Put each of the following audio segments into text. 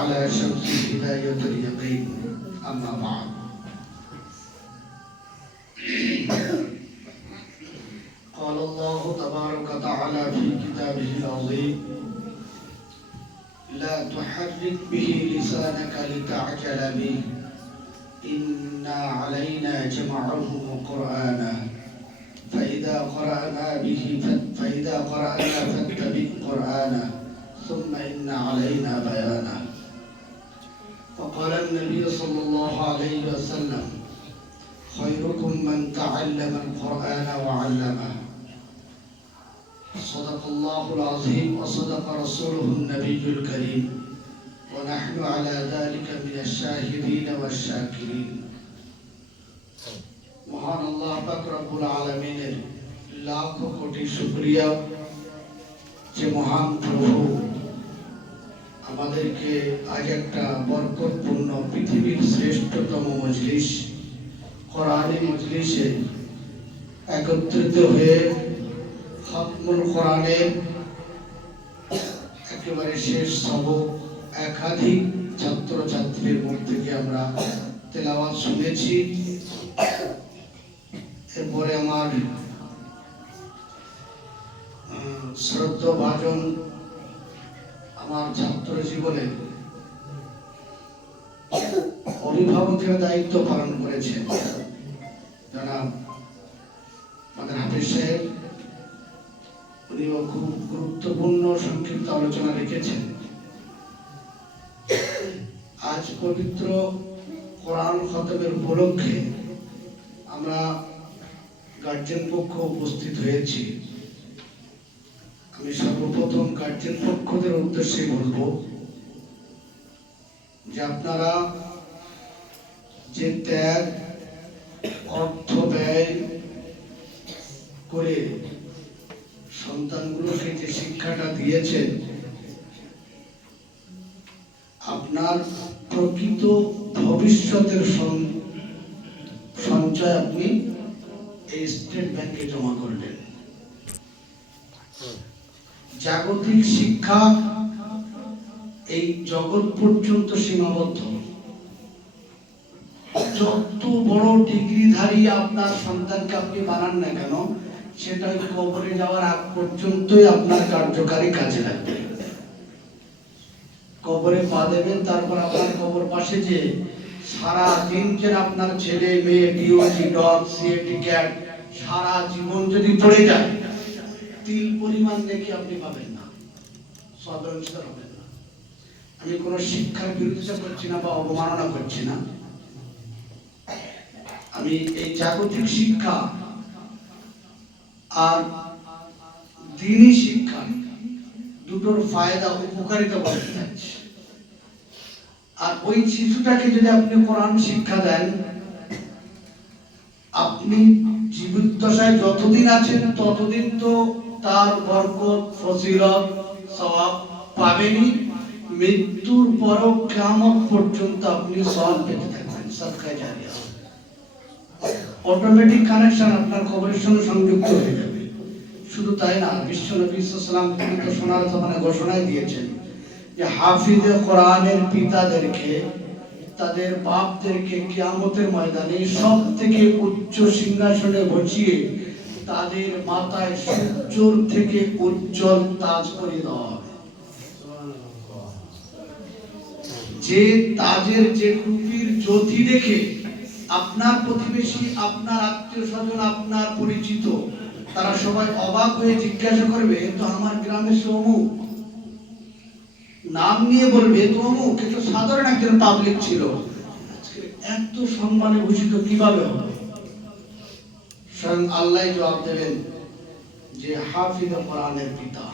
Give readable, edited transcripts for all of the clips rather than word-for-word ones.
على شمس هداية اليقين أما بعد قال الله تبارك وتعالى في كتابه العظيم لا تحرك به لسانك لتعجل به إنا علينا جمعه وقرآنه فإذا قرأنا فاتبع قرآنه ثم إن علينا بيانه وقال النبي صلى الله عليه وسلم خيركم من تعلم القرآن وعلمه صدق الله العظيم وصدق رسوله النبي الكريم ونحن على ذلك من الشاهدين والشاكرين মহান আল্লাহ পাক রব্বুল আলামিনের লাখ কোটি শুকরিয়া যে মহান প্রভু আমাদেরকে আজ একটা বরকতপূর্ণ পৃথিবীর শ্রেষ্ঠতম মজলিস কোরআনী মজলিসে একত্রিত হয়ে খতমুল কোরআনের একেবারে শেষ সবক একাধিক ছাত্রছাত্রীর মুখ থেকে আমরা তেলাওয়াত শুনেছি। এরপরে আমার শ্রদ্ধাভাজন আমার ছাত্র জীবনে অভিভাবকের দায়িত্ব পালন করেছেন জনাব আমাদের হাফেজ সাহেব, উনিও খুব গুরুত্বপূর্ণ সংক্ষিপ্ত আলোচনা রেখেছেন। আজ পবিত্র কোরআন খতমের উপলক্ষে আমরা গার্জিয়ান পক্ষ উপস্থিত হয়েছি। আমি সর্বপ্রথম গার্জিয়ান পক্ষদের উদ্দেশ্যে বলবো যে আপনারা যে ত্যাগ অর্থ ব্যয় করে সন্তানগুলোকে যে শিক্ষাটা দিয়েছেন, আপনার প্রকৃত ভবিষ্যতের সঞ্চয় আপনি এই স্টেট ব্যাংকে জমা করলেন। জাগতিক শিক্ষা এই জগৎ পর্যন্ত সীমাবদ্ধ। যত বড় ডিগ্রিধারী আপনার সন্তানকে আপনি বানান না কেন, সেটা কবরে যাওয়ার আগ পর্যন্তই আপনার কার্যকারী কাজে লাগবে। কবরে পা দেবেন, তারপর আপনার কবর পাশে যে সারা দিন যে আপনার ছেলে মেয়ে ডিওটি ডগ সিএটি ক্যাট সারা জীবন যদি পড়ে যায়, তিল পরিমাণ নেকি আপনি পাবেন না, সদরঞ্চিত হবেন না। আমি কোনো শিক্ষার বিরোধিতা করছি না বা অবমাননা করছি না। আমি এই জাগতিক শিক্ষা আর দ্বীনি শিক্ষা দুটোর ফায়দা উপকারিতা বলতে চাচ্ছি। আর ওই শিশুটাকে যদি আপনি কোরআন শিক্ষা দেন, আপনি জীবদ্দশায় যতদিন আছেন ততদিন তো তার বরকত ফজিলত সওয়াব পাবেনই, মৃত্যুর পরও কিয়ামত পর্যন্ত আপনি সওয়াব পেতে থাকবেন, সাদকায়ে জারিয়া। অটোমেটিক কানেকশন আপনার কবরের সঙ্গে সংযুক্ত হয়ে যাবে। শুধু তাই না, বিশ্বনবী সাল্লাল্লাহু আলাইহি ওয়াসাল্লাম সোনার জমানে ঘোষণায় দিয়েছেন যে হাফিজে কোরআনের পিতাদেরকে, তাদের বাপদেরকে কিয়ামতের ময়দানে সবথেকে উচ্চ সিংহাসনে বসিয়ে তাদের মাথায় সূর্যের থেকে উজ্জ্বল তাজ পরিয়ে দেওয়া হবে। যে তাজের যে টুপির জ্যোতি দেখে আপনার প্রতিবেশী, আপনার আত্মীয় স্বজন, আপনার পরিচিত তারা সবাই অবাক হয়ে জিজ্ঞাসা করবে, তো আমার গ্রামের সে অমুক, নাম নিয়ে বলবে তো অমুক, কিন্তু সাধারণ একজন পাবলিক ছিল, এত সম্মানে ভূষিত কিভাবে হবে? স্বয়ং আল্লাহ জবাব দেবেন যে হাফিজ কোরআনের পিতা।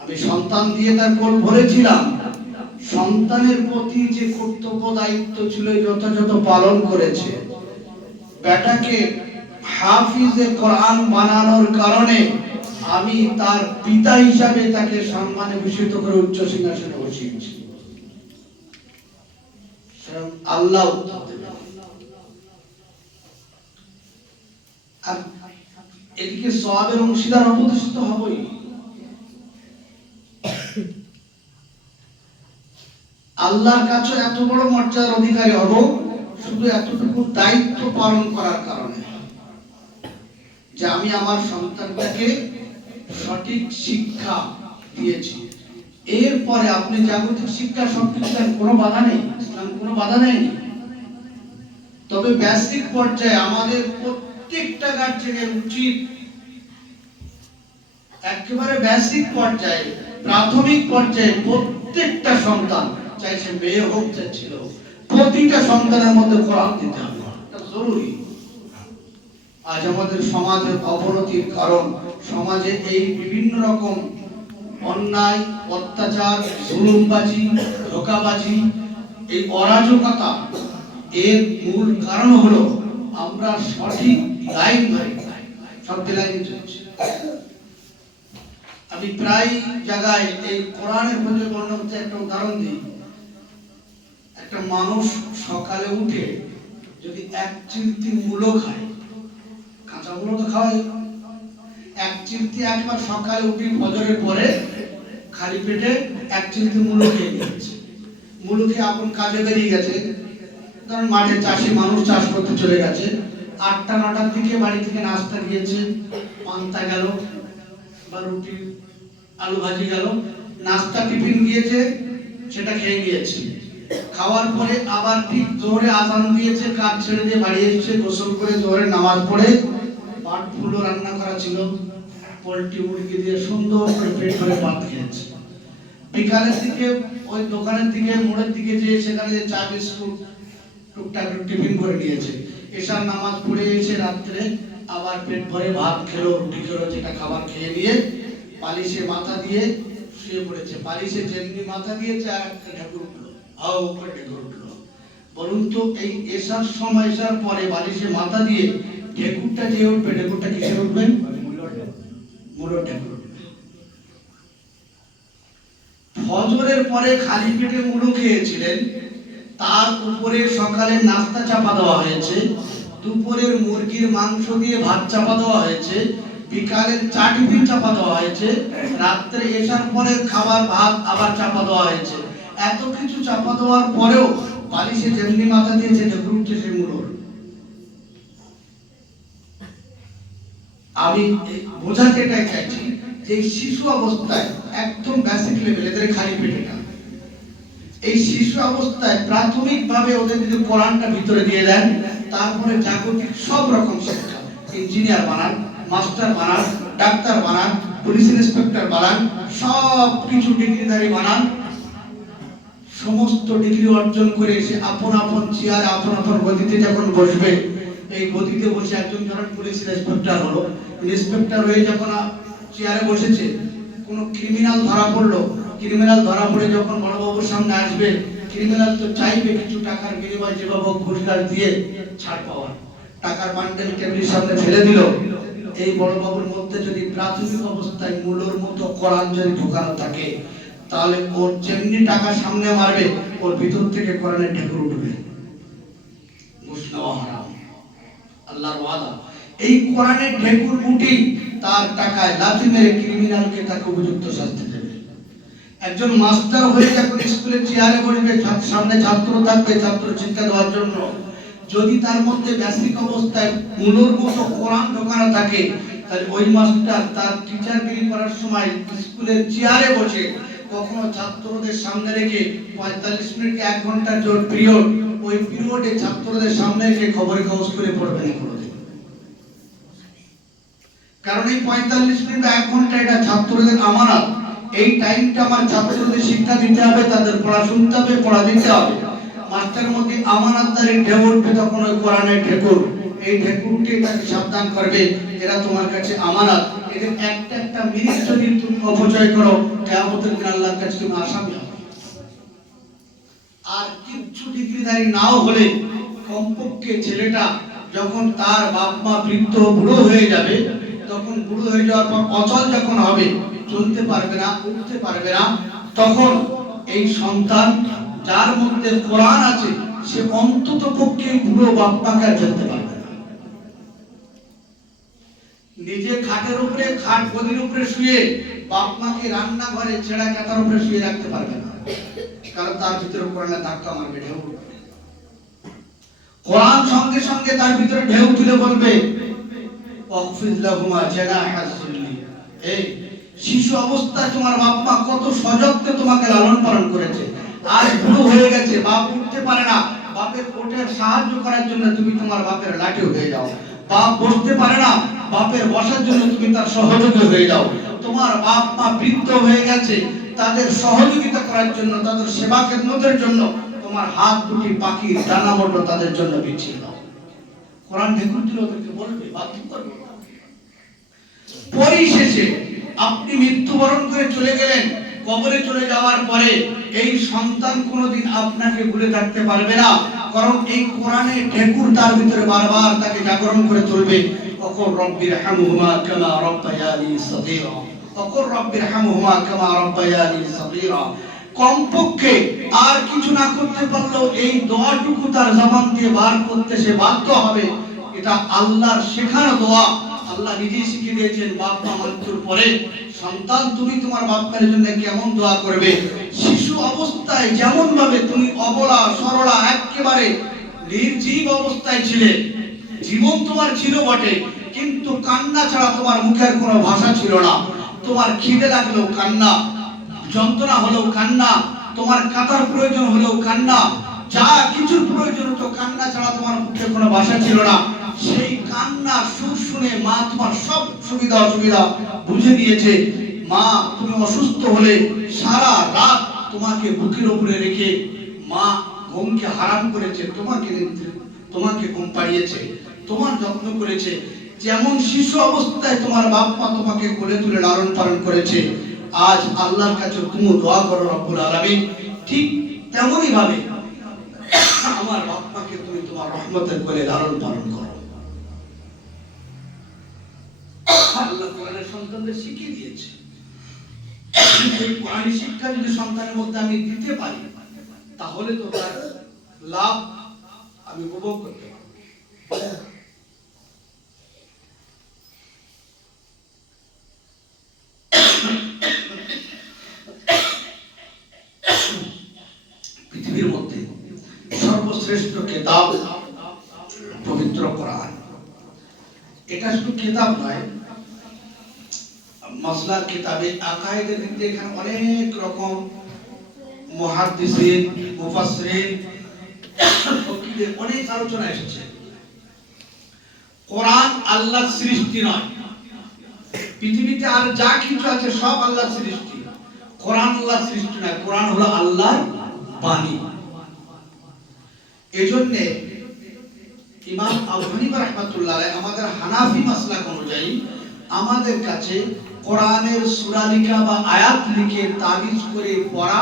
আমি সন্তান দিয়ে তার কোল ভরেছিলাম, সন্তানের প্রতি যে কর্তব্য দায়িত্ব ছিল যথাযথ পালন করেছে। বেটাকে হাফিজে কোরআন বানানোর কারণে আমি তার পিতা হিসাবে তাকে সম্মানে ভূষিত করে উচ্চ সিংহাসনে বসিয়েছি। আল্লাহ আর এদিকে সওয়াবের অংশীদার অবদেশিত হবই। আল্লাহর কাছে এত বড় মর্যাদার অধিকারী হব শুধু এতটুকু দায়িত্ব পালন করার কারণে, যে আমি আমার সন্তানটাকে সঠিক শিক্ষা দিয়েছি। এরপরে আপনি জাগতিক শিক্ষা সবকিছু দেন, কোনো বাধা নেই, ইসলাম কোনো বাধা নেই। তবে বেসিক পর্যায়ে আমাদের প্রত্যেকটা গার্জেনের উচিত একেবারে বেসিক পর্যায়ে, প্রাথমিক পর্যায়ে প্রত্যেকটা সন্তান, চাই সে মেয়ে হোক চাই ছিল, প্রতিটা সন্তানের মধ্যে কোরআন দিতে হবে, এটা জরুরি। আজ আমাদের সমাজের অবনতির কারণ, সমাজে এই বিভিন্ন রকম অন্যায়, অত্যাচার, জুলুমবাজি, ধোঁকাবাজি, এই অরাজকতা, এর মূল কারণ হলো আমরা সঠিক লাইন ধরি, সব লাইন চলছে। আমি প্রায় জায়গায় এই কোরআনের মধ্যে বর্ণনা একটা উদাহরণ দিই। একটা মানুষ সকালে উঠে যদি এক চিমটি মূলো খায়, কাঁচা মূলো তো খাওয়াই, এক চিমটি একবার সকালে উঠে ফজরের পরে খালি পেটে এক চিমটি মূলো খেয়ে নিয়েছে, মূলো খেয়ে আপন কাজে বেরিয়ে গেছে, ধরুন মাঠে চাষি মানুষ চাষ করতে চলে গেছে, 8টা-9টার দিকে বাড়ি থেকে নাস্তা গিয়েছে, পান্তা গেল বা রুটি আলু ভাজি গেল, নাস্তা টিফিন গিয়েছে, সেটা খেয়ে নিয়েছে। খাওয়ার পরে আবার ঠিক জোরে আজান দিয়েছে, কাজ ছেড়ে দিয়ে বাড়ি এসেছে, গোসল করে জোরে নামাজ পড়ে, পাট ফুলো রান্না করা ছিল, পোলট্রি মুরগি দিয়ে সুন্দর করে পেট ভরে ভাত খেয়েছে। বিকালের দিকে ওই দোকানের দিকে মোড়ের দিকে যেয়ে সেখানে চা বিস্কুট টুকটাক টিফিন করে নিয়েছে। এশার নামাজ পড়ে এসে রাত্রে আবার পেট ভরে ভাত খেলো, রুটি খেলো, যেটা খাবার খেয়ে নিয়ে পালিশে মাথা দিয়ে শুয়ে পড়েছে। পালিশে যেমনি মাথা দিয়েছে আর একটা ঢাকুর উঠলো, হাও করে ঢেকুর উঠলো। বলুন তো এই এশার সময়, এশার পরে বালিশে মাথা দিয়ে ঢেকুরটা যে উঠবে, ঢেকুরটা কিসের উঠবে? মূলোর ঢেকুর উঠবে। ফজরের পরে খালি পেটে মূলো খেয়েছিলেন, তার উপরে সকালে নাস্তা চাপা দেওয়া হয়েছে, দুপুরের মুরগির মাংস দিয়ে ভাত চাপা দেওয়া হয়েছে, বিকালের চা টিফিন চাপা দেওয়া হয়েছে, রাত্রে এসার পরে খাবার ভাত আবার চাপা দেওয়া হয়েছে। এত কিছু চাপা দেওয়ার পরেও বালিশে যেমনি মাথা দিয়েছে ঢেকুর উঠছে সেই মূলোর। আমি বোঝাতে এটাই চাইছি যে শিশু অবস্থায় একদম বেসিক লেভেল, এদের খালি পেটে না, এই শিশু অবস্থায় প্রাথমিক ভাবে ওদের যদি কোরআনটা ভিতরে দিয়ে দেন, তারপরে জাগতিক সব রকম শিক্ষা, ইঞ্জিনিয়ার বানান, মাস্টার বানান, ডাক্তার বানান, পুলিশ ইন্সপেক্টর বানান, সব কিছু ডিগ্রিধারী বানান, সমস্ত ডিগ্রি অর্জন করে এসে আপন আপন চেয়ারে আপন আপন গদিতে যখন বসবে, এই গদিতে বসে একজন ধরেন পুলিশ ইন্সপেক্টর হলো, ইন্সপেক্টর হয়ে যখন চেয়ারে বসেছে, কোনো ক্রিমিনাল ধরা পড়লো, ক্রিমিনাল ধরা পড়ে যখন বড়বাবুর সামনে আসবে, ক্রিমিনাল তো চাইবে কিছু টাকার বিনিময়ে যেভাবে ঘুষঘাস দিয়ে ছাড় পাওয়ার, টাকার বান্ডেল টেবিলের সামনে ফেলে দিল। এই বড়বাবুর মধ্যে যদি প্রাথমিক অবস্থায় মূলোর মতো কোরআন যদি ঢোকানো থাকে, তাহলে ওর যেমনি টাকা সামনে মারবে, ওর ভিতর থেকে কোরআনের ঢেকুর উঠবে। ঘুষ নেওয়া হারাম, আল্লাহর ওয়াদা। এই কোরআনের ঢেকুর উঠি তার টাকায় লাথি মেরে ক্রিমিনালকে তাকে উপযুক্ত শাস্তি দেবে। একজন মাস্টার হয়ে যখন স্কুলে চেয়ারে বসবে, সামনে ছাত্র থাকবে, ছাত্র শিক্ষা দেওয়ার জন্য, যদি তার মধ্যে বেসিক অবস্থায় মূলোর মতো কোরআন ঢোকানো থাকে, তাহলে ওই মাস্টার তার টিচারগিরি করার সময় স্কুলের চেয়ারে বসে কখনো ছাত্রদের সামনে রেখে 45 মিনিট 1 ঘন্টার যে পিরিয়ড, ওই পিরিয়ডে ছাত্রদের সামনে রেখে খবরের কাগজ করে পড়বে না কোনোদিন। কারণ এই 45 মিনিট 1 ঘন্টা এটা ছাত্রদের আমানত। এই টাইমটা আমার ছাত্রদের শিক্ষা দিতে হবে, তাদের পড়া শুনতে হবে, পড়া দিতে হবে। মাস্টারের মধ্যে আমানতদারি ঢেউ উঠবে, তখন ওই কোরআনের ঢেকুর, এই ঢেকুরটি তাকে সাবধান করবে, এরা তোমার কাছে আমানত। এদের একটা একটা মিনিট যদি তুমি অপচয় করো, কিয়ামতের দিন আল্লাহর কাছে তুমি আসামি হবে। আর কিছু ডিগ্রিধারী নাও হলে কমপক্ষে ছেলেটা যখন তার বাপ মা বৃদ্ধ বুড়ো হয়ে যাবে, তখন বুড়ো হয়ে যাওয়ার পর অচল যখন হবে, চলতে পারবে না, উঠতে পারবে না, তখন এই সন্তান যার মধ্যে কোরআন আছে, সে অন্তত পক্ষে বুড়ো বাপ মাকে আর ফেলতে পারবে না। নিজে খাটের উপরে, খাট গদির উপরে শুয়ে বাপ মাকে রান্নাঘরে ছেঁড়া কাঁথার উপরে শুয়ে রাখতে পারবে না। কারণ তার ভিতরে কোরআনে ধাক্কা মারবে, ঢেউ উঠবে। কোরআন সঙ্গে সঙ্গে তার ভিতরে ঢেউ তুলে বলবে ওয়াকফিজ লাহুমা জানাহা যুল্লি। এই শিশু অবস্থায় তোমার বাপ মা কত সযত্নে তোমাকে লালন পালন করেছে, আজ বুড়ো হয়ে গেছে, বাপ উঠতে পারে না, বাপের কোটের সাহায্য করার জন্য তুমি তোমার বাপের লাঠি হয়ে যাও। বাপ বসতে পারে না, বাপের বসার জন্য তুমি তার সহযোগী হয়ে যাও। তোমার বাপ মা বৃদ্ধ হয়ে গেছে, তাদের সহযোগিতা করার জন্য, তাদের সেবা খেদমতের জন্য তোমার হাত দুটি পাখির ডানা মতো তাদের জন্য বিছিয়ে দাও। কোরআন দেখুন ওদেরকে বলবে, বাধ্য করবে। পরিশেষে আপনি মৃত্যুবরণ করে চলে গেলেন, কবরে চলে যাওয়ার পরে এই সন্তান কোনোদিন আপনাকে ভুলে থাকতে পারবে না, কারণ এই কোরআনে ঠেকুর তার ভিতরে বারবার তাকে জাগরণ করে তুলবে। ওকুর রব্বির হামহুমা কামা রাব্বায়ানি সগীরা, ওকুর রব্বির হামহুমা কামা রাব্বায়ানি সগীরা। কমপক্ষে আর কিছু না করতে পারলেও এই দোয়াটুকু তার জবান দিয়ে বার করতে সে বাধ্য হবে। এটা আল্লাহর শেখানো দোয়া। আল্লাহ নিজেই শিখিয়ে দিয়েছেন, বাপ মা মৃত্যুর পরে সন্তান তুমি তোমার বাপ মায়ের জন্য কেমন দোয়া করবে। শিশু অবস্থায় যেমন ভাবে তুমি অবলা সরলা একেবারে নির্জীব অবস্থায় ছিলে, জীবন তোমার ছিল বটে, কিন্তু কান্না ছাড়া তোমার মুখের কোনো ভাষা ছিল না। তোমার খিদে লাগলেও কান্না, যন্ত্রণা হলেও কান্না, তোমার কাঁথার প্রয়োজন হলেও কান্না, যা কিছুর প্রয়োজন হতো কান্না ছাড়া তোমার মুখে কোনো ভাষা ছিল না। সেই কান্না সুর শুনে মা তোমার সব সুবিধা অসুবিধা বুঝে দিয়েছে। মা তুমি অসুস্থ হলে সারা রাত তোমাকে বুকের উপরে রেখে মা ঘুমকে হারাম করেছে, তোমাকে ঘুম পাড়িয়েছে, তোমার যত্ন করেছে। যেমন শিশু অবস্থায় তোমার বাপ মা তোমাকে কোলে তুলে লালন পালন করেছে, আজ আল্লাহর কাছে তুমি দোয়া করো রব্বুল আলামিন ঠিক তেমনই ভাবে আমার বাপ মাকে তুমি তোমার রহমতের কোলে লালন পালন করো। আল্লাহ কোরআনের সন্তানদের শিখিয়ে দিয়েছে। এই কোরআনী শিক্ষা যদি সন্তানের মধ্যে আমি দিতে পারি, তাহলে তো তার লাভ আমি উপভোগ করতে পারব। পৃথিবীর মধ্যে সর্বশ্রেষ্ঠ কিতাব পবিত্র কোরআন। এটা শুধু কিতাব নয়, মাসলার কিতাবে আকায়েদের মধ্যে এখানে অনেক রকম মুহাদ্দিসিন মুফাসসিরিন ফকিহদের অনেক আলোচনা এসেছে। কোরআন আল্লাহর সৃষ্টি নয়, পৃথিবীতে আর যা কিছু আছে সব আল্লাহর সৃষ্টি, কোরআন আল্লাহর সৃষ্টি নয়, কোরআন হলো আল্লাহর বাণী। এজন্য ইমাম আবু হানিফা রাহমাতুল্লাহ আলাইহি আমাদের হানাফি মাসলাক অনুযায়ী আমাদের কাছে কোরআনের সূরা লিখা বা আয়াত লিখে তাবিজ করে পড়া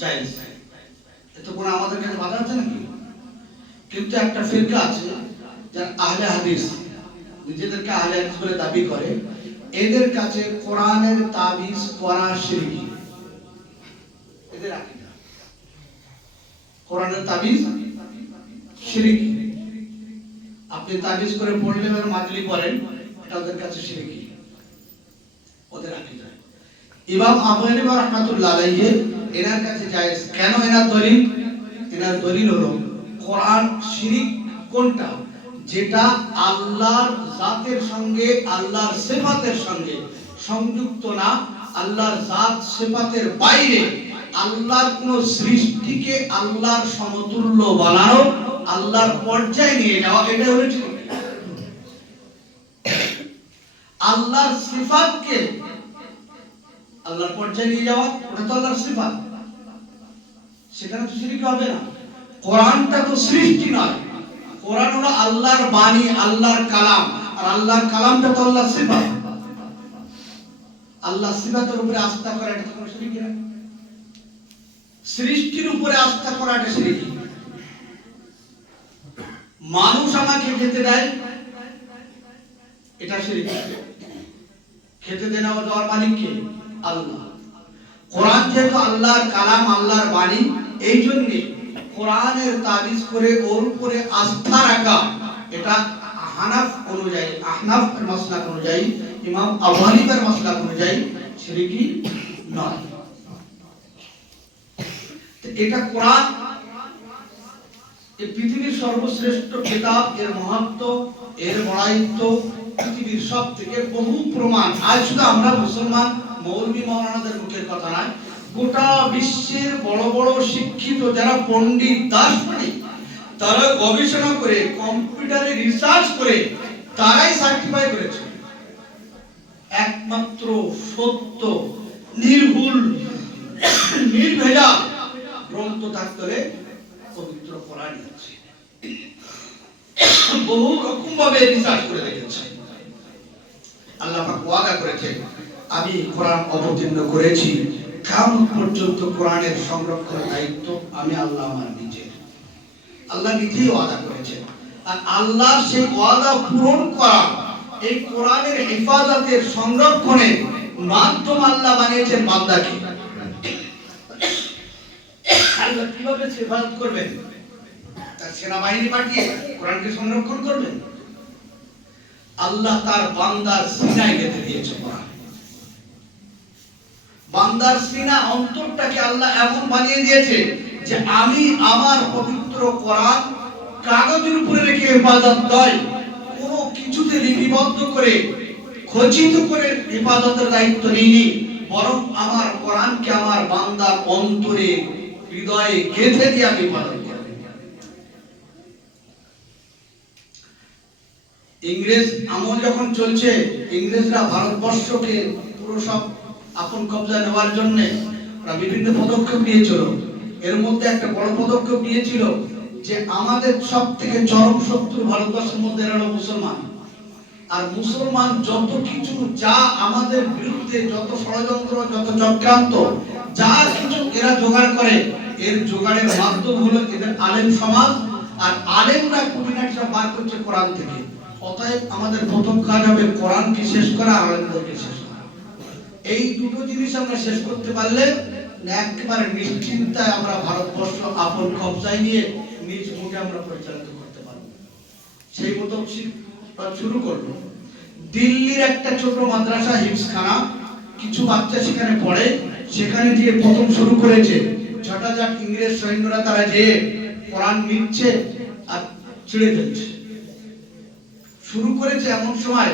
জায়েজ। এতে কোনো আমাদের কাছে বাধা আছে নাকি? কিন্তু একটা ফিরকা আছে যারা আহলে হাদিস, নিজেদেরকে আহলে হাদিস বলে দাবি করে, এদের কাছে কোরআনের তাবিজ করা শিরকি। এদের আকীদা কোরআনের তাবিজ শিরকি। আপনি তাবিজ করে পড়লে আর মাজলি পড়েন, এটা ওদের কাছে শিরকি, ওদের আকীদা। ইমাম আবু হানিফা রাহমাতুল্লাহ আলাইহি এনার কাছে জায়েজ। কেন? এনার দলিল হলো কোরআন শিরক কোনটা? যেটা আল্লাহর জাতের সঙ্গে আল্লাহর সিফাতের সঙ্গে সংযুক্ত না, আল্লাহর জাত সিফাতের বাইরে আল্লাহর কোন সৃষ্টিকে আল্লাহর সমতুল্য বানানো, আল্লাহর পর্যায়ে নিয়ে যাওয়া, এটা হলো শিরক। আল্লাহর সিফাতকে আল্লাহর পর্যায়ে নিয়ে যাওয়া, ওটা তো আল্লাহর সিফাত, সেখানে তো শিরক হবে না। কোরআনটা তো সৃষ্টি নয়, কোরআন হলো আল্লাহর বাণী, আল্লাহর কালাম, আর আল্লাহর কালামটা তো আল্লাহর সিফাত। আল্লাহর সিফাতের উপরে আস্থা করা এটা কোনো শিরক না। সৃষ্টির উপরে আস্থা করা এটা শিরক। মানুষ আমাকে খেতে দেয়, এটা শিরক। খেতে দেওয়ার মালিক কে? আল্লাহ। কোরআন যেহেতু আল্লাহর কালাম, আল্লাহর বাণী, এই জন্য কোরআনের তাবিজ করে ওর উপরে আস্থা রাখা, এটা হানাফ অনুযায়ী, আহনাফের মাসলাক অনুযায়ী, ইমাম আবু হানিফার মাসলাক অনুযায়ী শিরকি নয়। এটা কোরআন এই পৃথিবীর সর্বশ্রেষ্ঠ কিতাব, এর মাহাত্ম্য, এর বড়াইত্ব পৃথিবীর সব থেকে বহু প্রমাণ। আজ শুধু আমরা মুসলমান মৌলভী মাওলানাদের মুখের কথা নয়, গোটা বিশ্বের বড় বড় শিক্ষিত যারা পণ্ডিত দার্শনিক, তারা গবেষণা করে কম্পিউটারে রিসার্চ করে তারাই সার্টিফাই করেছে একমাত্র সত্য নির্ভুল নির্ভেজাল গ্রন্থ থাকতে হলে পবিত্র কোরআনই আছে। বহু রকম ভাবে রিসার্চ করে দেখেছে। আল্লাহ পাক ওয়াদা করেছেন, আমি কোরআন অবতীর্ণ করেছি, কিয়ামত পর্যন্ত কোরআনের সংরক্ষণের দায়িত্ব আমি আল্লাহ আমার নিজে। আল্লাহ নিজেই ওয়াদা করেছেন, আর আল্লাহ সেই ওয়াদা পূরণ করা, এই কোরআনের হেফাজতের সংরক্ষণের মাধ্যম আল্লাহ বানিয়েছেন বান্দাকে। আল্লাহ কিভাবে হেফাজত করবেন? তার সেনাবাহিনী পাঠিয়ে কোরআনকে সংরক্ষণ করবেন? আল্লাহ তার বান্দার সিনায় গেঁথে দিয়েছে কোরআন। বান্দার সিনা অন্তরটাকে আল্লাহ এমন বানিয়ে দিয়েছে যে আমি আমার পবিত্র কোরআন কাগজের উপরে রেখে হেফাজত দেয়, কোনো কিছুতে লিপিবদ্ধ করে খচিত করে হেফাজতের দায়িত্ব নিইনি, বরং আমার কোরআনকে আমার বান্দার অন্তরে হৃদয়ে গেঁথে দিয়ে আমি হেফাজত করি। ইংরেজ আমল যখন চলছে, ইংরেজরা ভারতবর্ষকে পুরো সব আপন কবজা নেওয়ার জন্য বিভিন্ন পদক্ষেপ নিয়েছিল। এর মধ্যে একটা বড় পদক্ষেপ নিয়েছিল যে আমাদের সব থেকে চরম শত্রু ভারতবর্ষের মধ্যে এরা হলো মুসলমান। আর মুসলমান যত কিছু যা আমাদের বিরুদ্ধে, যত ষড়যন্ত্র, যত চক্রান্ত, যা কিছু এরা জোগাড় করে, এর জোগাড়ের মাধ্যম হলো এদের আলেম সমাজ। আর আলেমরা কুটিনাটি সব বার করছে কোরআন থেকে। অতএব আমাদের প্রথম কাজ হবে কোরআনকে শেষ করা, আলেমদেরকে শেষ করা। এই দুটো জিনিস আমরা শেষ করতে পারলে একেবারে নিশ্চিন্তায় আমরা ভারতবর্ষ আপন কবজায় নিয়ে নিজ মুখে আমরা পরিচালিত করতে পারবো। সেই মতো শুরু করলো। দিল্লির একটা ছোট মাদ্রাসা হিফজখানা, কিছু বাচ্চা সেখানে পড়ে, সেখানে গিয়ে প্রথম শুরু করেছে ঝটাঝট ইংরেজ সৈন্যরা তারা যে কোরআন নিচ্ছে আর ছিঁড়ে ফেলছে। শুরু করেছে এমন সময়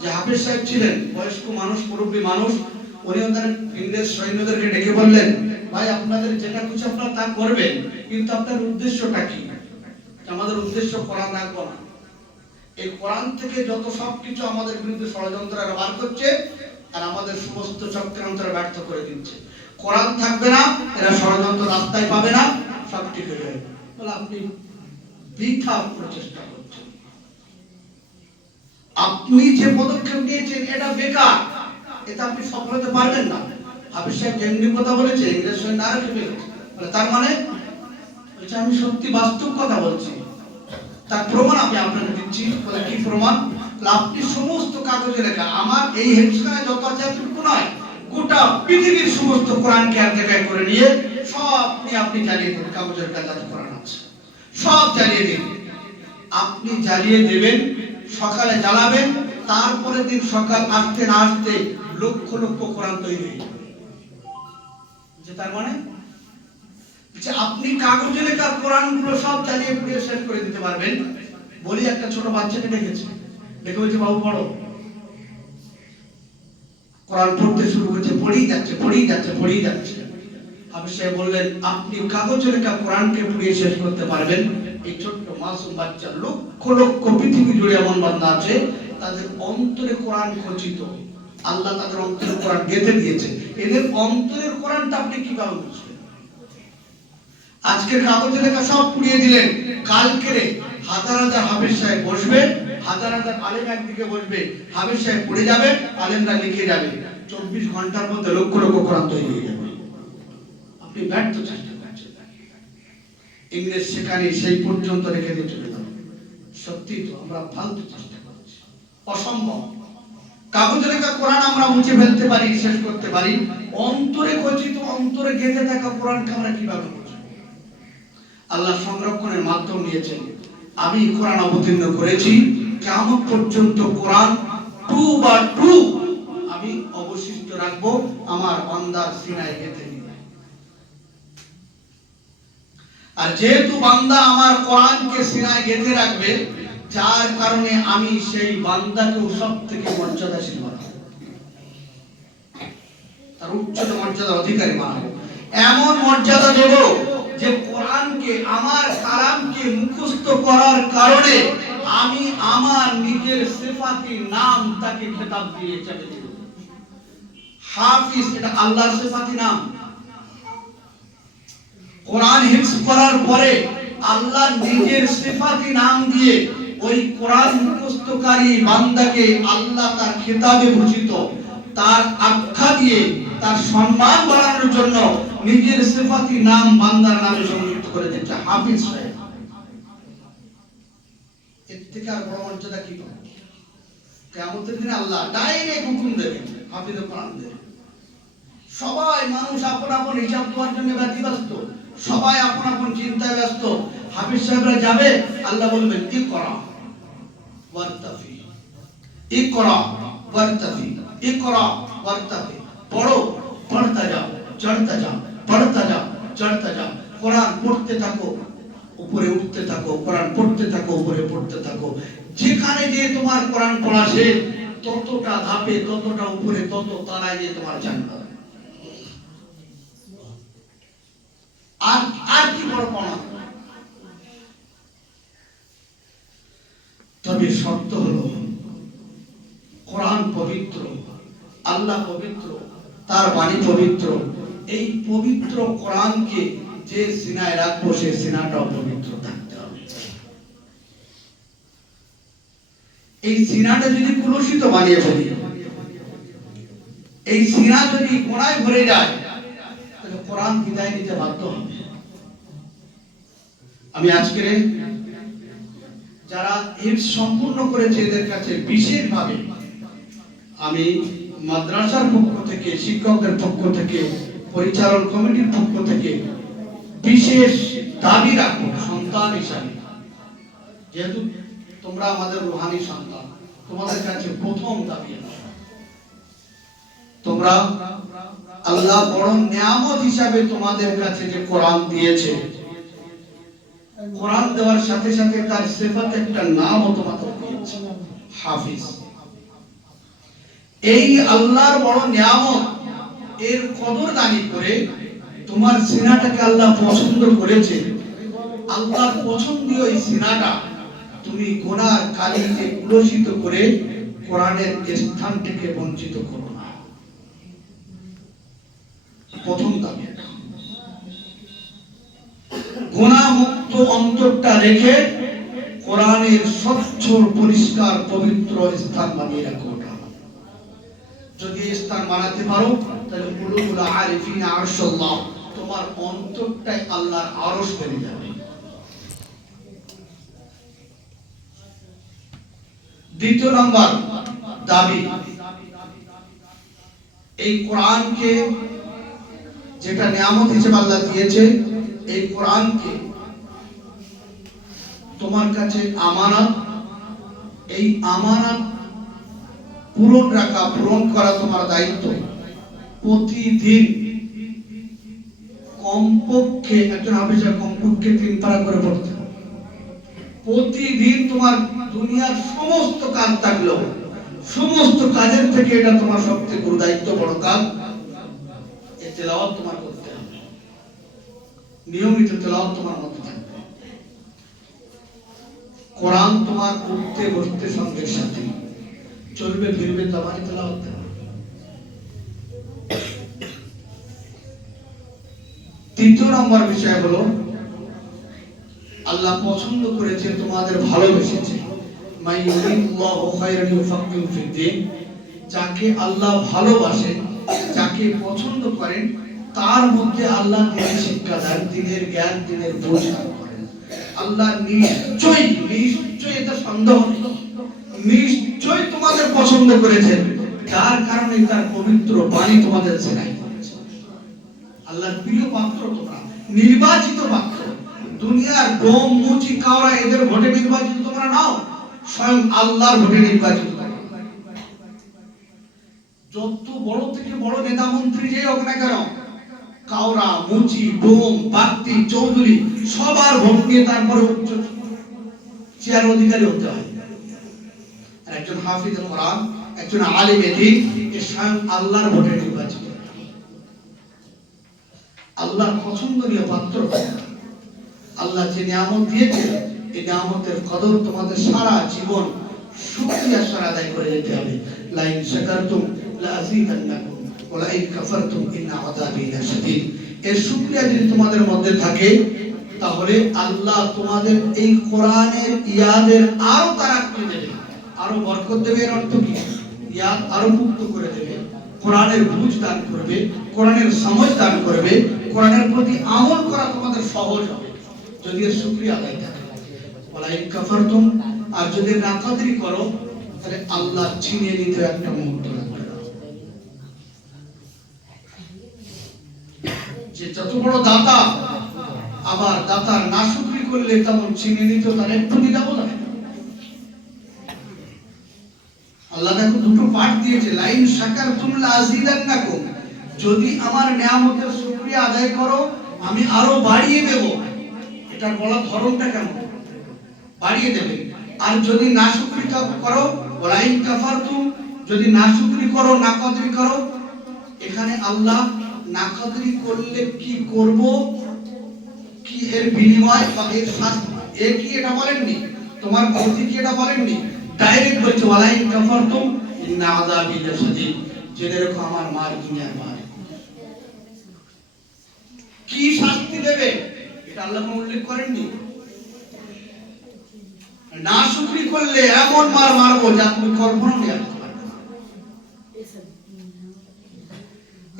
যে হাফেজ সাহেব ছিলেন, বয়স্ক মানুষ, মুরব্বী মানুষ, উনি ওদের ইংরেজ সৈন্যদেরকে ডেকে বললেন, ভাই আপনাদের যেটা কিছু আপনারা তা করবেন, কিন্তু আপনার উদ্দেশ্যটা কি? আমাদের উদ্দেশ্য কোরআন রাখবো না, এই কোরআন থেকে যত সবকিছু আমাদের বিরুদ্ধে ষড়যন্ত্র বার করছে আর আমাদের সমস্ত চক্রান্তরা ব্যর্থ করে দিচ্ছে। কোরআন থাকবে না, এরা ষড়যন্ত্র রাস্তায় পাবে না, সব ঠিক হয়ে যাবে। বলে আপনি বৃথা প্রচেষ্টা করছেন, আপনি যে পদক্ষেপ নিয়েছেন এটা বেকার, এটা আপনি সফল হতে পারবেন না। হাফেজ সাহেব যেমনি কথা বলেছে, ইংরেজ সৈন্য আরো খেপে গেছে। তার মানে আমি সত্যি বাস্তব কথা বলছি, তার প্রমাণ আমি আপনাকে দিচ্ছি। বলে কি প্রমাণ? আপনি সমস্ত কাগজে লেখা আমার এই হেফজখানায় যত আছে এতটুকু নয়, গোটা পৃথিবীর সমস্ত কোরআনকে এক জায়গায় করে নিয়ে সব নিয়ে আপনি জ্বালিয়ে দিন। কাগজের কাজ কোরআন আছে, সব জ্বালিয়ে দিন। আপনি জ্বালিয়ে দেবেন, সকালে জ্বালাবেন, তারপরে দিন সকাল আসতে না আসতে লক্ষ লক্ষ কোরআন তৈরি হয়ে যাবে। তার মানে যে আপনি কাগজে লেখা কোরআনগুলো সব জ্বালিয়ে পুড়িয়ে শেষ করে দিতে পারবেন। বলি একটা ছোট বাচ্চাকে ডেকেছে, ডেকে বলছে বাবু পড়ো। কোরআন পড়তে শুরু করেছে, পড়েই যাচ্ছে, পড়েই যাচ্ছে, পড়েই যাচ্ছে। হাফেজ সাহেব বললেন, আপনি কাগজে লেখা কোরআনকে পুড়িয়ে শেষ করতে পারবেন? এই ছোট্ট মাসুম বাচ্চা, লক্ষ লক্ষ পৃথিবী জুড়ে এমন বান্দা আছে তাদের অন্তরে কোরআন খচিত, আল্লাহ তাদের অন্তরে কোরআন গেঁথে দিয়েছে। এদের অন্তরের কোরআনটা আপনি কিভাবে বুঝবেন? আজকে কাগজে লেখা সব পুড়িয়ে দিলেন, কালকে হাজার হাজার হাফেজ সাহেব বসবে, হাজার হাজার আলেম একদিকে বসবে, হাফেজ সাহেব পড়ে যাবে, আলেমরা লিখে যাবে, 24 ঘন্টার মধ্যে লক্ষ লক্ষ কোরআন তৈরি হয়ে যাবে। আপনি ব্যর্থ চেষ্টা করছেন। ইংরেজ সেখানে সেই পর্যন্ত রেখে দিয়ে চলে যাবে। সত্যি তো আমরা ফালতু চেষ্টা করছি, অসম্ভব। কাগজে লেখা কোরআন আমরা মুছে ফেলতে পারি, শেষ করতে পারি, অন্তরে খচিত, অন্তরে গেঁথে থাকা কোরআনকে আমরা কিভাবে বুঝবো? আল্লাহ সংরক্ষণের মাধ্যম নিয়েছেন। আমি কোরআন অবতীর্ণ করেছি, কিয়ামত পর্যন্ত কোরআন টু আমি অবশিষ্ট রাখবো আমার বান্দার সিনায় গেঁথে নিয়ে। আর যেহেতু বান্দা আমার কোরআনকে সিনায় গেঁথে রাখবে, যার কারণে আমি সেই বান্দাকে সব থেকে মর্যাদাশীল বানাবো, তার উচ্চতম মর্যাদার অধিকারী বানাবো। এমন মর্যাদা দেব যে কোরআনকে, আমার কালামকে মুখস্থ করার কারণে আমি আমার নিজের সিফাতি নাম তাকে খেতাব দিয়ে চেপে দেব। হাফিজ, এটা আল্লাহর সিফাতি নাম। কোরআন হিফজ করার পরে আল্লাহ নিজের সিফাতি নাম দিয়ে ওই কোরআন মুখস্থকারী বান্দাকে আল্লাহ তার খেতাবে ভূষিত, তার আখ্যা দিয়ে তার সম্মান বাড়ানোর জন্য নিজের সিফাতি নাম বান্দার নামে সংযুক্ত করে দিচ্ছে হাফিজ সাহেব। এর থেকে আর বড় মর্যাদা কি পাবো? কিয়ামতের দিনে আল্লাহ ডাইরেক্ট হুকুম দেবেন, হাফিজ কোরআন দেবেন। সবাই মানুষ আপন আপন হিসাব দেওয়ার জন্য ব্যতিব্যস্ত, সবাই আপন আপন চিন্তায় ব্যস্ত। হাফিজ সাহেবরা যাবে, আল্লাহ বলবেন ইকরা ওয়ারতাফি, ইকরা ওয়ারতাফি, ইকরা ওয়ারতাফি, পড়ো, পড়তা যাও, চড়তা যাও, পড়তা যাও, চড়তা যাও। কোরআন পড়তে থাকো, উপরে উঠতে থাকো, কোরআন পড়তে থাকো, উপরে পড়তে থাকো। যেখানে যে তোমার কোরআন পড়া শেষ, ততটা ধাপে, ততটা উপরে, তত তারায় যে তোমার জান্নাত। আর আর কি বড় পাওয়া? তবে শর্ত হলো কোরআন পবিত্র, আল্লাহ পবিত্র, তার বাণী পবিত্র। এই পবিত্র কোরআনকে যে সিনায় রাখবো, সে সিনাটাও পবিত্র থাকতে হবে। এই সিনাটা যদি কলুষিত বানিয়ে ফেলি, এই সিনা যদি গোনায় ভরে যায়, তাহলে কোরআন বিদায় নিতে বাধ্য হবে। আমি আজকে যারা হিফজ সম্পূর্ণ করেছে এদের কাছে বিশেষভাবে আমি মাদ্রাসার পক্ষ থেকে, শিক্ষকদের পক্ষ থেকে, পরিচালন কমিটির পক্ষ থেকে বিশেষ দাবি রাখবো সন্তান হিসাবে। যেহেতু তোমরা আমাদের রুহানি সন্তান, তোমাদের কাছে প্রথম দাবি, তোমরা আল্লাহ বড় নিয়ামত হিসাবে তোমাদের কাছে যে কোরআন দিয়েছে, কোরআন দেওয়ার সাথে সাথে তার সিফাত একটা নামও তোমাদের দিয়েছে, হাফিজ। এই আল্লাহর বড় নিয়ামত, এর কদরদানি করে তোমার সিনাটাকে আল্লাহ পছন্দ করেছে। আল্লাহর পছন্দীয় এই সিনাটা তুমি গুনার কালিতে কুলসিত করে কোরআনের স্থান থেকে বঞ্চিত করো না। প্রথম দাবি, গুনাহমুক্ত অন্তরটা রেখে কোরআনের স্বচ্ছ পরিষ্কার পবিত্র স্থান বানিয়ে রাখো। যদি স্থান বানাতে পারো, তাহলে কুলুবুল আরিফিন আরশাল্লাহ, তোমার অন্তরটাই আল্লাহর আরশ বেরিয়ে যাবে। দ্বিতীয় নম্বর দাবি, এই কোরআনকে যেটা নিয়ামত হিসেবে আল্লাহ দিয়েছে, এই কোরআনকে তোমার কাছে আমানত, এই আমানত পূরণ রাখা, পূরণ করা তোমার দায়িত্ব। প্রতিদিন কমপক্ষে একজন হাফেজের কমপক্ষে 3 পারা করে পড়তে হবে। প্রতিদিন তোমার দুনিয়ার সমস্ত কাজ থাকলেও সমস্ত কাজের থেকে এটা তোমার সবচেয়ে বড় দায়িত্ব, বড় কাজ। এই তেলাওয়াত তোমার করতে হবে, নিয়মিত তেলাওয়াত তোমার মধ্যে থাকবে। কোরআন তোমার উঠতে বসতে সঙ্গের সাথে চলবে ফিরবে, তোমারই তেলাওয়াত। তৃতীয় নম্বর বিষয় হলো, আল্লাহ পছন্দ করেছে, তোমাদের ভালোবেসেছে। মাইয়ুরিদুল্লাহু খায়রান ইউফাক্কিহু ফিদ্দীন, যাকে আল্লাহ ভালোবাসেন, যাকে পছন্দ করেন, তার মধ্যে আল্লাহ দিনের শিক্ষা দেন, দিনের জ্ঞান, দিনের বোঝ দান করেন। আল্লাহ নিশ্চয়ই নিশ্চয়ই, এটা সন্দেহ নেই, নিশ্চয়ই তোমাদের পছন্দ করেছেন, যার কারণে তার পবিত্র বাণী তোমাদের ছেড়াই করেছে। আল্লাহর প্রিয় পাত্র তোমরা, নির্বাচিত পাত্র। দুনিয়ার ডোম মুচি কাওরা এদের ভোটে নির্বাচিত তোমরা নাও, স্বয়ং আল্লাহর ভোটে নির্বাচিত। যত বড় থেকে বড় নেতা মন্ত্রী যেই হোক না কেন, কাওরা, মুচি, ডোম, বাগদি, চৌধুরী সবার ভোট নিয়ে তারপরে উচ্চ চেয়ার অধিকারী হতে হয়। আর একজন হাফিজ কোরআন, একজন আলিমে দ্বীন, এ স্বয়ং আল্লাহর ভোটে নির্বাচিত, আল্লাহর পছন্দনীয় পাত্র। আল্লাহ যে নিয়ামত দিয়েছেন, এই নিয়ামতের কদর তোমাদের সারা জীবন শুকরিয়া সারা আদায় করে যেতে হবে। লাইন শাকারতুম লাযীদান্নাকুম ওয়া লাইন কাফারতুম ইন্না আযাবি লাশাদীদ। এর শুকরিয়া যদি তোমাদের মধ্যে থাকে, তাহলে আল্লাহ তোমাদের এই কোরআনের ইয়াদের আরো তারাক্কি দেবে, আরো বরকত দেবে। এর অর্থ কি? ইয়াদ আরো মুক্ত করে দেবে, কোরআনের বুঝ দান করবে, কোরআনের সমঝ দান করবে, কোরআনের প্রতি আমল করা তোমাদের সহজ হবে যদি এর শুকরিয়া আদায় থাকে। ওয়ালাইন কাফারতুম, আর যদি নাকাদরি করো, তাহলে আল্লাহ ছিনিয়ে নিতে একটা মুহূর্ত লাগবে না। যে যত বড় দাতা, আবার দাতার নাশুকরি করলে তেমন ছিনিয়ে নিতে তার একটু দ্বিধা বলা। আল্লাহ দেখো দুটো পাঠ দিয়েছে, লাইন শাকারতুম লাযীদান্নাকুম, যদি আমার নিয়ামতের শুকরিয়া আদায় করো আমি আরো বাড়িয়ে দেব। এটার বলার ধরনটা কেমন? বাড়িয়ে দেবে। আর যদি নাশুকরি করো, ওয়ালাইন কাফারতুম, যদি নাশুকরি করো, নাকাদরি করো, এখানে আল্লাহ নাকাদরি করলে কি করব, কি এর বিনিময় বা এর শাস্তি, এ কি এটা বলেননি, তোমার গতি কি এটা বলেননি, ডাইরেক্ট বলছে ওয়ালাইন কাফারতুম ইন্না আযাবি লাশাদীদ, জেনে রাখো আমার মার দুনিয়ার মার। কি শাস্তি দেবে এটা আল্লাহ উল্লেখ করেননি। নাশুকরি করলে এমন মার মারবো যা তুমি কল্পনা করতে পারবে না।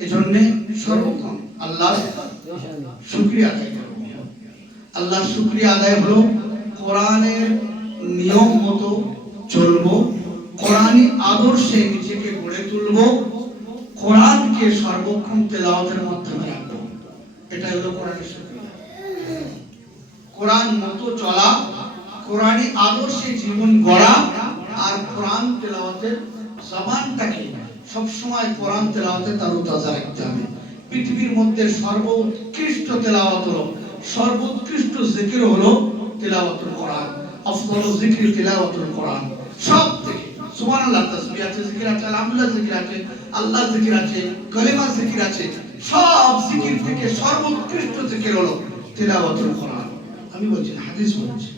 এজন্য সর্বক্ষণ আল্লাহর শুকরিয়া আদায় করো। আল্লাহর শুকরিয়া আদায় হলো কোরআনের নিয়ম মতো চলবো, কোরআনী আদর্শে নিজেকে গড়ে তুলবো, কোরআনকে সর্বক্ষণ তেলাওয়াতের মাধ্যমে রাখবো। এটা হলো কোরআনের শুকরিয়া। কোরআন মতো চলা, কোরআনী আদর্শে জীবন গড়া, আর কোরআন তেলাওয়াতের জবানটাকে সবসময় কোরআন তেলাওয়াতে তাজা রাখতে হবে। পৃথিবীর মধ্যে সর্বোৎকৃষ্ট তেলাওয়াত হলো, সর্বোৎকৃষ্ট জিকির হলো তেলাওয়াতুল কোরআন। আফদালুজ যিকরি তেলাওয়াতুল কোরআন। সব থেকে সুবহানাল্লাহ তাসবিহ আছে, জিকির আছে, আলহামদুলিল্লাহ জিকির আছে, আল্লাহ জিকির আছে, কালিমা জিকির আছে, সব জিকির থেকে সর্বোৎকৃষ্ট জিকির হলো তেলাওয়াতুল কোরআন। আমি বলছি না, হাদিস বলছি।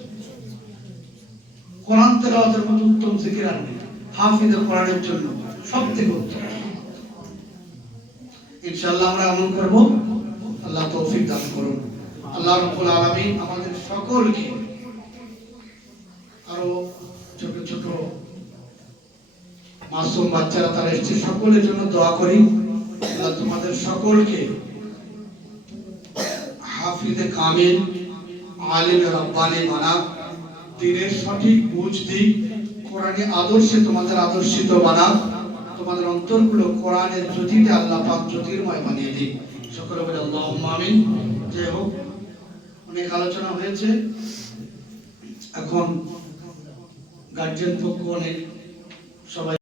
কোরআন তেলাওয়াতের মতো উত্তম জিকির আর নেই। হাফিজে কোরআনের জন্য সবথেকে উত্তম। ইনশাআল্লাহ আমরা আমল করব, আল্লাহ তৌফিক দান করুন। আল্লাহ রাব্বুল আলামিন আমাদের সকলকে, আরো ছোট ছোট মাসুম বাচ্চারা তারা এসেছে, সকলের জন্য দোয়া করি। আল্লাহ তোমাদের সকলকে হাফিজে কামিল, আলিম রাব্বানি বানাক, দ্বীনের সঠিক বুঝ দিক, কোরআনী আদর্শে তোমাদের আদর্শিত বানাক, তোমাদের অন্তরগুলো কোরআনের জ্যোতিতে আল্লাহ পাক জ্যোতির্ময় বানিয়ে দিক। সকলে বলে আল্লাহুম্মা আমিন। যাই হোক, অনেক আলোচনা হয়েছে, এখন গার্জিয়ান পক্ষ অনেক সবাই